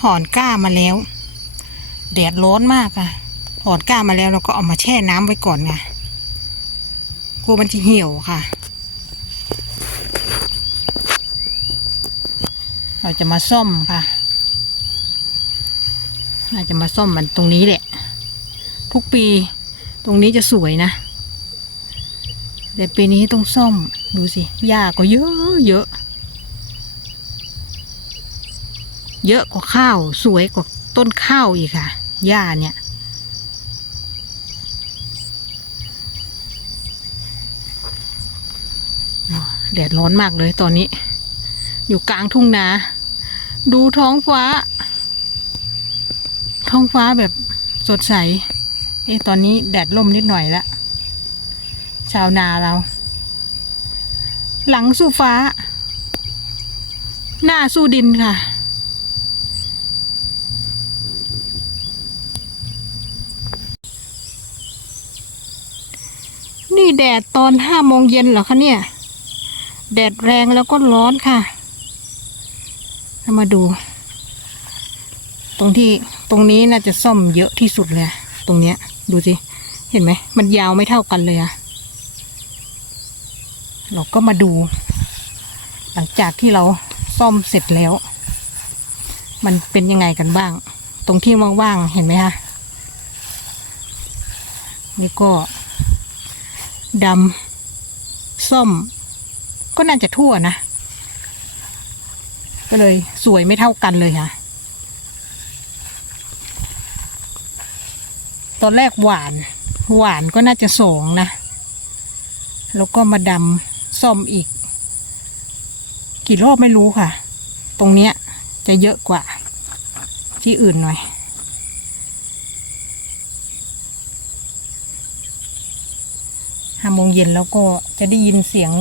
ถอนก้ามาแล้วแดดร้อนมากอะถอนก้ามาแล้วเราก็เอามาแช่น้ำไว้ก่อนไงกลัวมันจะเหี่ยวค่ะ เราจะมาซ่อมค่ะเราจะมาซ่อมมันตรงนี้แหละ ทุกปีตรงนี้จะสวยนะแต่ปีนี้ต้องซ่อมดูสิหญ้าก็เยอะเยอะ เยอะกว่าข้าว สวยกว่าต้นข้าวอีกค่ะ หญ้าเนี่ย แดดร้อนมากเลยตอนนี้ อยู่กลางทุ่งนา ดูท้องฟ้า ท้องฟ้าแบบสดใส เอ๊ะตอนนี้แดดล่มนิดหน่อยละ ชาวนาเรา หลังสู้ฟ้า หน้าสู้ดินค่ะ นี่แดดตอนห้าโมงเย็นเหรอคะเนี่ย แดดแรงแล้วก็ร้อนค่ะ มาดู ตรงที่ตรงนี้น่าจะซ่อมเยอะที่สุดเลย ตรงเนี้ย ดูสิ เห็นไหม มันยาวไม่เท่ากันเลยอะเราก็มาดู หลังจากที่เราซ่อมเสร็จแล้ว มันเป็นยังไงกันบ้าง ตรงที่ว่างๆ เห็นไหมคะนี่ก็ ดำส้ม ก็น่าจะทั่วนะ ก็เลยสวยไม่เท่ากันเลยค่ะ ตอนแรกหวาน หวานก็น่าจะสองนะ แล้วก็มาดำส้มอีก กี่รอบไม่รู้ค่ะ ตรงเนี้ยจะเยอะกว่าที่อื่นหน่อย ห้า โมงเย็นแล้วก็จะได้ยินเสียง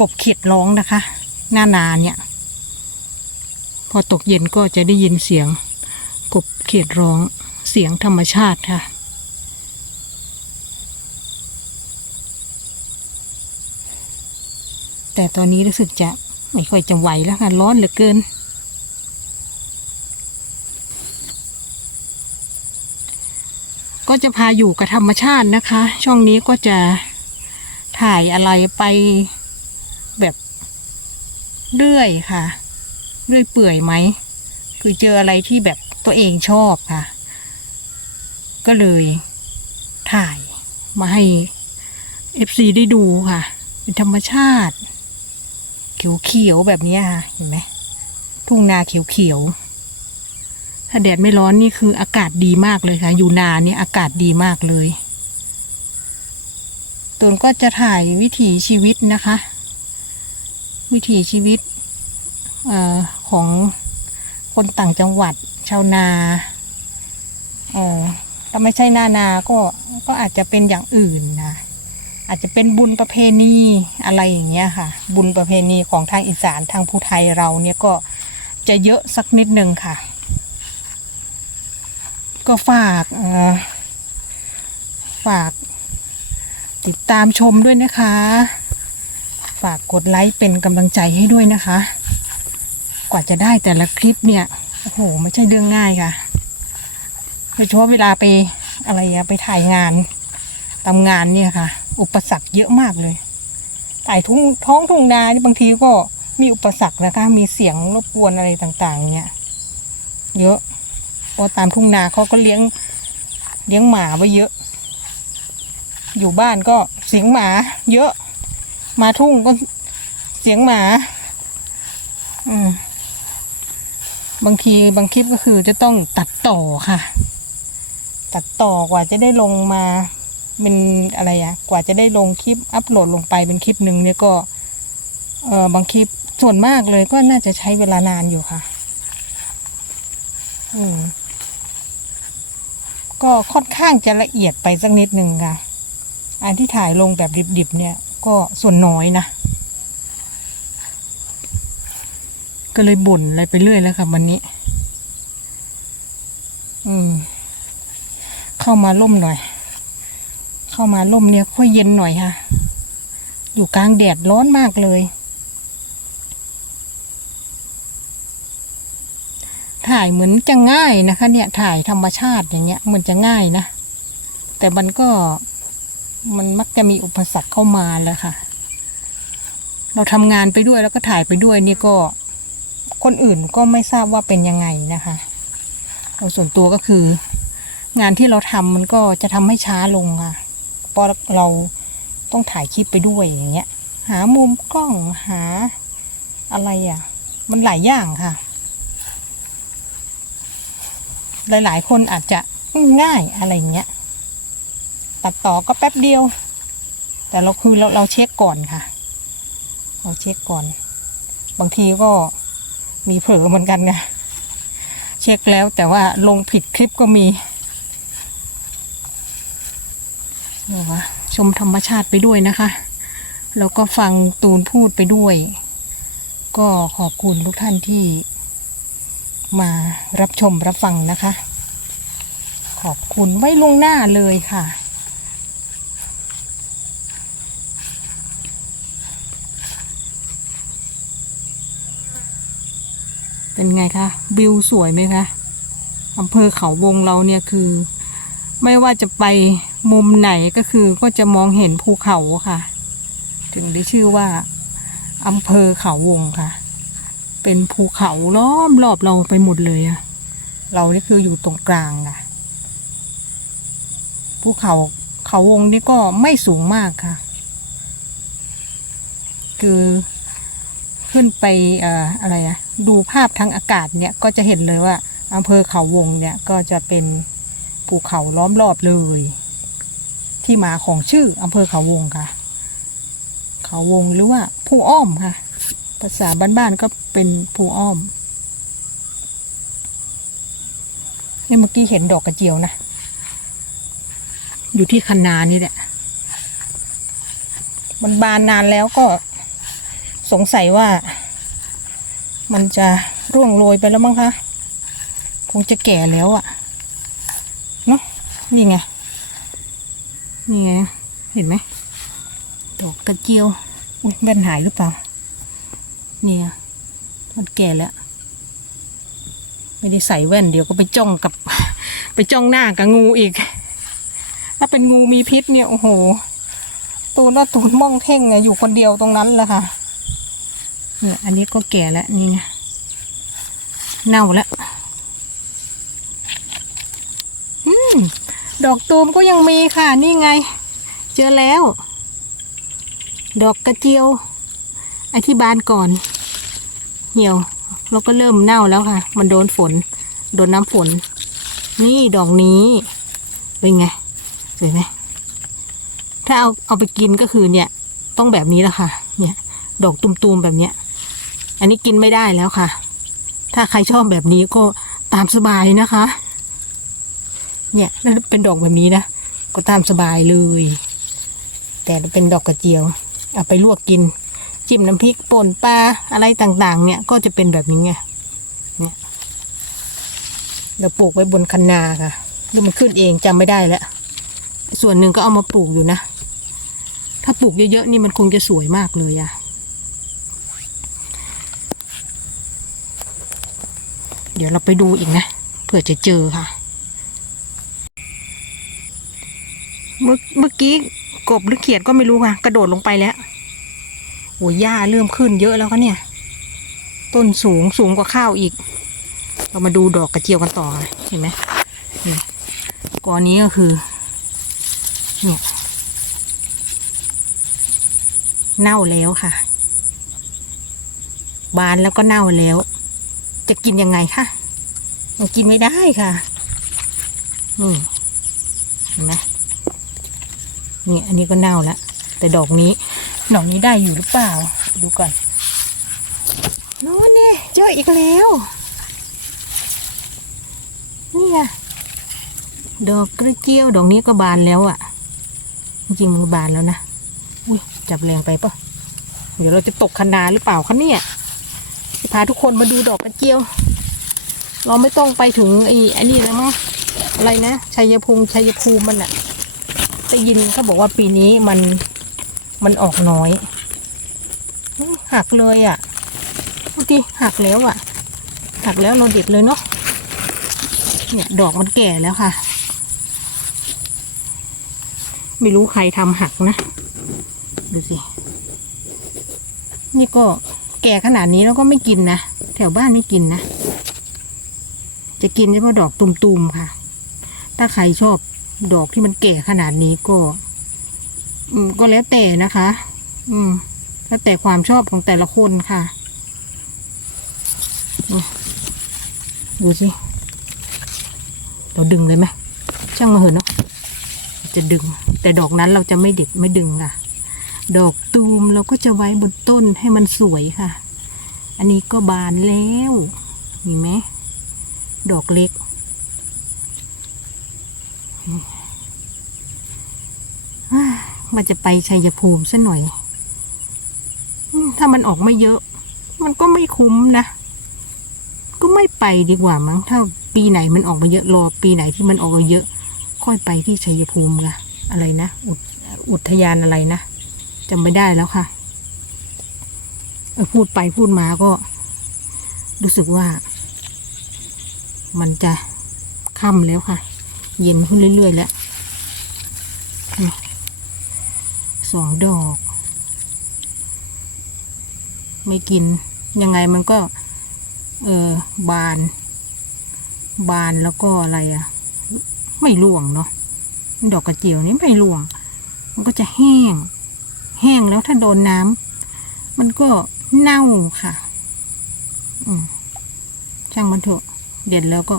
กบเขียดร้องนะคะ หน้านาเนี่ย พอตกเย็นก็จะได้ยินเสียงกบเขียดร้องเสียงธรรมชาติค่ะแต่ตอนนี้รู้สึกจะไม่ค่อยจะไหวแล้วค่ะ ร้อนเหลือเกิน ก็จะพาอยู่กับธรรมชาตินะคะ ช่องนี้ก็จะถ่ายอะไรไปแบบเรื่อยค่ะ เรื่อยเปื่อยไหม คือเจออะไรที่แบบตัวเองชอบค่ะ ก็เลยถ่ายมาให้ FC ได้ดูค่ะ เป็นธรรมชาติ เขียวๆแบบนี้ค่ะ เห็นไหม ทุ่งนาเขียวๆ ถ้าแดดไม่ร้อนนี่คืออากาศดีมากเลยค่ะ อยู่นาเนี่ยอากาศดีมากเลยตนก็จะถ่ายวิถีชีวิตนะคะ วิถีชีวิตออของคนต่างจังหวัด ชาวนาเออถ้าไม่ใช่นานาก็ก็อาจจะเป็นอย่างอื่นนะ อาจจะเป็นบุญประเพณีอะไรอย่างเงี้ยค่ะ บุญประเพณีของทางอีสานทางภูไทยเราเนี่ยก็จะเยอะสักนิดนึงค่ะ ก็ฝากฝาก ติดตามชมด้วยนะคะ ฝากกดไลค์เป็นกำลังใจให้ด้วยนะคะ กว่าจะได้แต่ละคลิปเนี่ยโอ้โหไม่ใช่เรื่องง่ายค่ะโดยเฉพาะเวลาไปอะไรอะไปถ่ายงานทำงานเนี่ยค่ะ อุปสรรคเยอะมากเลยถ่ายทุ่งท้องทุ่งนานี่บางทีก็มีอุปสรรคนะคะมีเสียงรบกวนอะไรต่างๆ เนี่ย เยอะ เพราะตามทุ่งนาเขาก็เลี้ยงเลี้ยงหมาไว้เยอะ อยู่บ้านก็เสียงหมา เยอะ มาทุ่งก็เสียงหมา อืมบางทีบางคลิปก็คือจะต้องตัดต่อค่ะ ตัดต่อกว่าจะได้ลงมาเป็นอะไรอะกว่าจะได้ลงคลิปอัปโหลดลงไปเป็นคลิปหนึ่งเนี่ยก็เออบางคลิปส่วนมากเลยก็น่าจะใช้เวลานานอยู่ค่ะ อืม ก็ค่อนข้างจะละเอียดไปสักนิดหนึ่งค่ะ อันที่ถ่ายลงแบบดิบๆเนี่ยก็ส่วนน้อยนะ ก็เลยบ่นอะไรไปเรื่อยแล้วค่ะวันนี้ อืม เข้ามาร่มหน่อย เข้ามาร่มเนี่ยค่อยเย็นหน่อยค่ะ อยู่กลางแดดร้อนมากเลย ถ่ายเหมือนจะง่ายนะคะ เนี่ยถ่ายธรรมชาติอย่างเงี้ยมือนจะง่ายนะ แต่มันก็มันมักจะมีอุปสรรคเข้ามาแล้วค่ะ เราทำงานไปด้วยแล้วก็ถ่ายไปด้วยนี่ก็คนอื่นก็ไม่ทราบว่าเป็นยังไงนะคะเราส่วนตัวก็คือ งานที่เราทำมันก็จะทำให้ช้าลงค่ะเพราะเราต้องถ่ายคลิปไปด้วยอย่างเงี้ย หามุมกล้องหาอะไรอะ มันหลายอย่างค่ะ หลาย ๆ คนอาจจะง่ายอะไรอย่างเงี้ย ตัดต่อก็แป๊บเดียว แต่เราคือเราเราเช็คก่อนค่ะ เราเช็คก่อน บางทีก็มีเผลอเหมือนกันไงเช็คแล้วแต่ว่าลงผิดคลิปก็มีเนี่ยว่าชมธรรมชาติไปด้วยนะคะ แล้วก็ฟังตูนพูดไปด้วย ก็ขอบคุณทุกท่านที่ มารับชมรับฟังนะคะ ขอบคุณไว้ลวงหน้าเลยค่ะ เป็นไงคะวิวสวยไหมคะอำเภอเขาวงเราเนี่ยคือ ไม่ว่าจะไปมุมไหนก็คือก็จะมองเห็นภูเขาค่ะ ถึงได้ชื่อว่าอำเภอเขาวงค่ะ เป็นภูเขาล้อมรอบเราไปหมดเลยอะเรานี่คืออยู่ตรงกลางค่ะภูเขาเขาวงนี่ก็ไม่สูงมากค่ะ คือขึ้นไปเอ่ออะไรอะดูภาพทางอากาศเนี่ยก็จะเห็นเลยว่าอำเภอเขาวงเนี่ยก็จะเป็นภูเขาล้อมรอบเลย ที่มาของชื่ออำเภอเขาวงค่ะ เขาวงหรือว่าภูอ้อมค่ะ ภาษาบ้านๆก็เป็นภูอ้อมนี่เมื่อกี้เห็นดอกกระเจียวนะ อยู่ที่คันนานี่แหละ มันบานนานแล้วก็สงสัยว่า มันจะร่วงโรยไปแล้วมั้งคะ คงจะแก่แล้วอะ่ะ เนาะนี่ไง นี่ไง เห็นไหม ดอกกระเจียวอุ้ยแว่นหายหรือเปล่า เนี่ย มันแก่แล้ว ไม่ได้ใส่แว่นเดี๋ยวก็ไปจ้องกับ ไปจ้องหน้ากับงูอีก ถ้าเป็นงูมีพิษเนี่ยโอ้โห ตูนว่าตูนมองเท่งอะอยู่คนเดียวตรงนั้นแหละค่ะ เนี่ยอันนี้ก็แก่แล้วนี่ไงเน่าแล้วอืมดอกตูมก็ยังมีค่ะ นี่ไง เจอแล้ว ดอกกระเจียวไอที่บานก่อน เหี่ยว แล้วก็เริ่มเน่าแล้วค่ะ มันโดนฝน โดนน้ำฝน นี่ดอกนี้เป็นไงสวยไหมถ้าเอาเอาไปกินก็คือเนี่ย ต้องแบบนี้แหละค่ะ เนี่ย ดอกตุมๆแบบเนี้ย อันนี้กินไม่ได้แล้วค่ะ ถ้าใครชอบแบบนี้ก็ตามสบายนะคะ เนี่ยถ้าเป็นดอกแบบนี้นะก็ตามสบายเลย แต่เป็นดอกกระเจียว เอาไปลวกกิน จิ้มน้ำพริกป่นปลาอะไรต่างๆ เนี่ยก็จะเป็นแบบนี้ไงเนี่ยเราปลูกไว้บนคันนาค่ะแล้วมันขึ้นเองจำไม่ได้แล้ว ส่วนหนึ่งก็เอามาปลูกอยู่นะ ถ้าปลูกเยอะๆนี่มันคงจะสวยมากเลยอะเดี๋ยวเราไปดูอีกนะเผื่อจะเจอค่ะ เมื่อเมื่อกี้กบหรือเขียดก็ไม่รู้ค่ะ กระโดดลงไปแล้ว อ้ยหญ้าเริ่มขึ้นเยอะแล้วค่ะเนี่ย ต้นสูงสูงกว่าข้าวอีก เรามาดูดอกกระเจียวกันต่อเห็นไหมนี่กอนี้ก็คือ เนี่ย เน่าแล้วค่ะ บานแล้วก็เน่าแล้ว จะกินยังไงคะมันกินไม่ได้ค่ะ นี่ เห็นไหมนี่อันนี้ก็เน่าแล้วแต่ดอกนี้ ดอกนี้ได้อยู่หรือเปล่า ดูก่อนโน้นเนี่ยเจออีกแล้ว นี่ไงดอกกระเจียว ดอกนี้ก็บานแล้วอะ่ะจริงมันบานแล้วนะอุ้ยจับแรงไปปะเดี๋ยวเราจะตกคะนาหรือเปล่าคะเนี่ยจะพาทุกคนมาดูดอกกระเจียว เราไม่ต้องไปถึงไอ้ไอันนี้แล้วมั้งอะไรนะชัยภูมิชัยภูมิมันอะได้ยินเขาบอกว่าปีนี้มัน มันออกน้อยหักเลยอะดูดิหักแล้วอะหักแล้วเราเด็ดเลยเนาะเนี่ยดอกมันแก่แล้วค่ะ ไม่รู้ใครทำหักนะดูสิ นี่ก็แก่ขนาดนี้แล้วก็ไม่กินนะ แถวบ้านไม่กินนะ จะกินเฉพาะดอกตุ่มๆค่ะ ถ้าใครชอบดอกที่มันแก่ขนาดนี้ก็ อืม ก็แล้วแต่นะคะ อืมแล้วแต่ความชอบของแต่ละคนค่ะ ดูสิ เราดึงเลยไหมช่างมาเหอะเนาะจะดึง แต่ดอกนั้นเราจะไม่เด็ดไม่ดึงค่ะ ดอกตูมเราก็จะไว้บนต้นให้มันสวยค่ะ อันนี้ก็บานแล้วเห็นไหมดอกเล็ก มันจะไปชัยภูมิซะหน่อย ถ้ามันออกไม่เยอะ มันก็ไม่คุ้มนะ ก็ไม่ไปดีกว่ามั้ง ถ้าปีไหนมันออกมาเยอะรอ ปีไหนที่มันออกมาเยอะ ค่อยไปที่ชัยภูมิค่ะ อะไรนะอุทอุทยานอะไรนะจำไม่ได้แล้วค่ะพูดไปพูดมาก็ รู้สึกว่า มันจะค่ำแล้วค่ะ เย็นขึ้นเรื่อยๆแล้ว สองดอก ไม่กิน ยังไงมันก็ เออบาน บานแล้วก็อะไรอะไม่ร่วงเนาะดอกกระเจียวนี้ไม่ร่วง มันก็จะแห้ง แห้งแล้วถ้าโดนน้ำมันก็เน่าค่ะ อืมช่างมันเถอะ เด็ดแล้วก็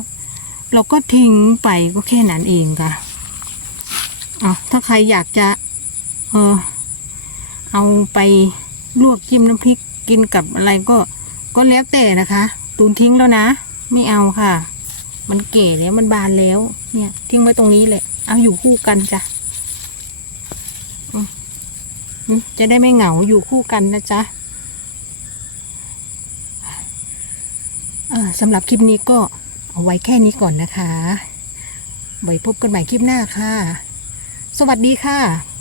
เราก็ทิ้งไปก็แค่นั้นเองค่ะอะถ้าใครอยากจะ เออเอาไปลวกจิ้มน้ำพริกกินกับอะไรก็ก็แล้วแต่นะคะ ตูนทิ้งแล้วนะ ไม่เอาค่ะ มันเก่แล้วมันบานแล้ว เนี่ย ทิ้งไว้ตรงนี้เลยเอาอยู่คู่กันจ้ะจะได้ไม่เหงาอยู่คู่กันนะจ๊ะสำหรับคลิปนี้ก็เอาไว้แค่นี้ก่อนนะคะ ไว้พบกันใหม่คลิปหน้าค่ะ สวัสดีค่ะ